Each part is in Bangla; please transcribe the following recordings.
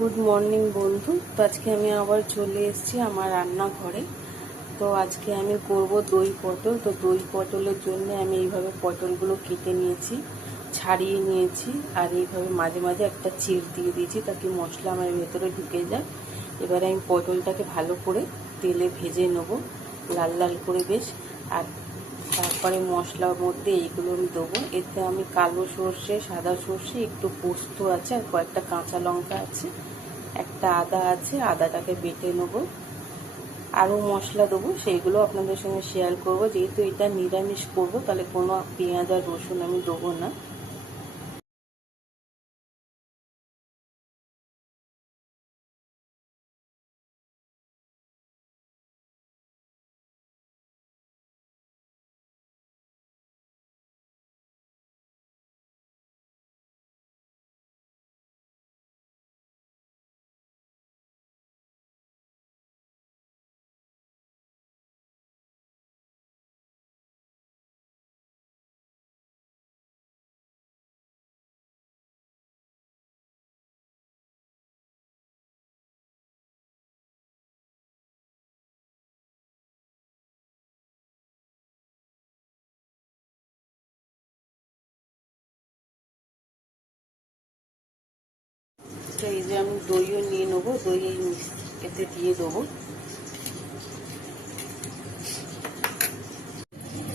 গুড মর্নিং বন্ধু। তো আজকে আমি আবার চলে এসেছি আমার রান্নাঘরে। তো আজকে আমি করব দই পটল। তো দই পটলের জন্য আমি এইভাবে পটলগুলো কেটে নিয়েছি, ছাড়িয়ে নিয়েছি, আর এইভাবে মাঝে মাঝে একটা চিড় দিয়ে দিয়েছি তাকে মশলা আমার ভেতরে ঢুকে যায়। এবারে আমি পটলটাকে ভালো করে তেলে ভেজে নেব, লাল লাল করে বেশ। আর তারপরে মশলার মধ্যে এইগুলো আমি দেবো। এতে আমি কালো সর্ষে, সাদা সর্ষে, একটু পোস্ত আছে, আর কয়েকটা কাঁচা লঙ্কা আছে, একটা আদা আছে, আদাটাকে বেটে নেবো। আরও মশলা দেবো, সেইগুলো আপনাদের সঙ্গে শেয়ার করব। যেহেতু এটা নিরামিষ করব, তাহলে কোনো পেঁয়াজ আর রসুন আমি দেবো না। তো এই যে আমি দইও নিয়ে নেবো, দই এই এতে দিয়ে দেবো।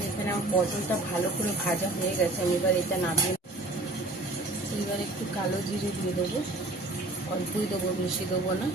এখানে আমার পটলটা ভালো করে ভাজা হয়ে গেছে, আমি এবার এটা নামিয়ে এবার একটু কালো জিরে দিয়ে দেবো। অল্পই দেবো, বেশি দেবো না।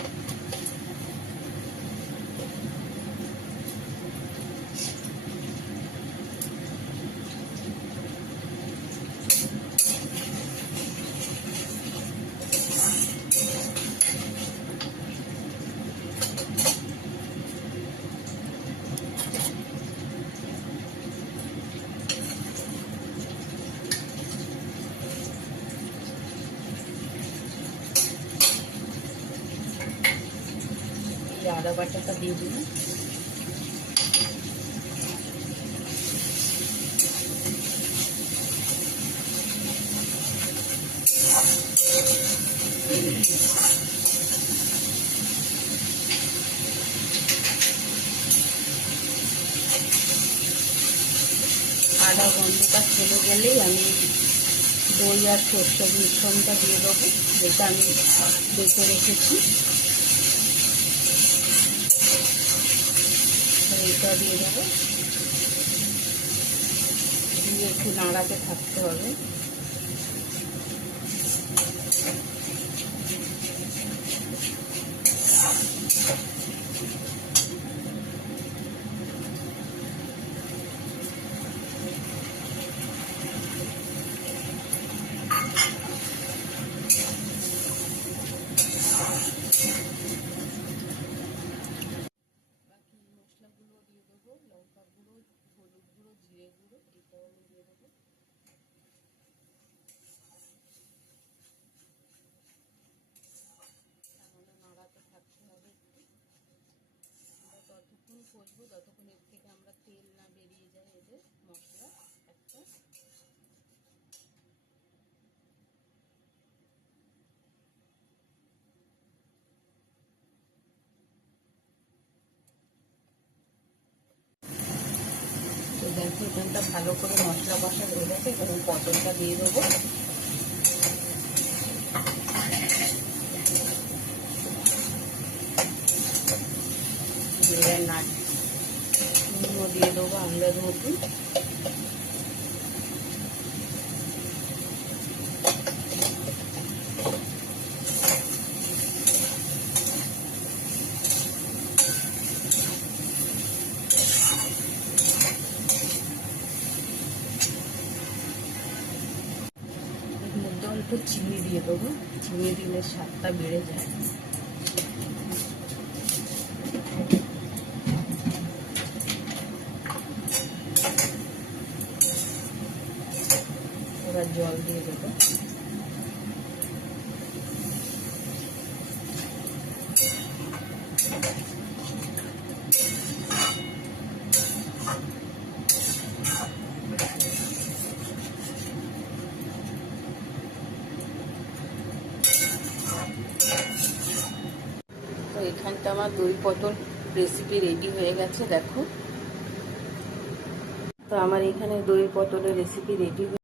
আদা বাটাটা দিয়ে দিন। আদা গন্ধটা চলে গেলেই আমি দই আর সর্ষের মিশ্রণটা দিয়ে দেবো, যেটা আমি বেটে রেখেছি। এটা দিয়ে দেবো, দিয়ে একটু নাড়াতে থাকতে হবে। মশলাগুলো দিয়ে দেবো, লঙ্কা গুঁড়ো, হলুদ গুঁড়ো, জিরে গুঁড়ো, এটাও আমি দিয়ে দেবো। সামান্য নাড়াতে থাকতে হবে একটু। আমরা ততক্ষণ কষবো যতক্ষণ এর থেকে আমরা তেল না বেরিয়ে যায়, এদের মশলা একটা। দেখো এখানটা ভালো করে মশলা কষা হয়ে গেছে, এবং পটলটা দিয়ে দেবো। নুনও দিয়ে দেবো আন্দাজ মতন। অল্প চিনি দিয়ে দেবো, চিনি দিলে স্বাদটা বেড়ে যায়। এবার জল দিয়ে দেবো। এখানটা আমার দই পটল রেসিপি রেডি হয়ে গেছে, দেখো। তো আমার এখানে দই পটলের রেসিপি রেডি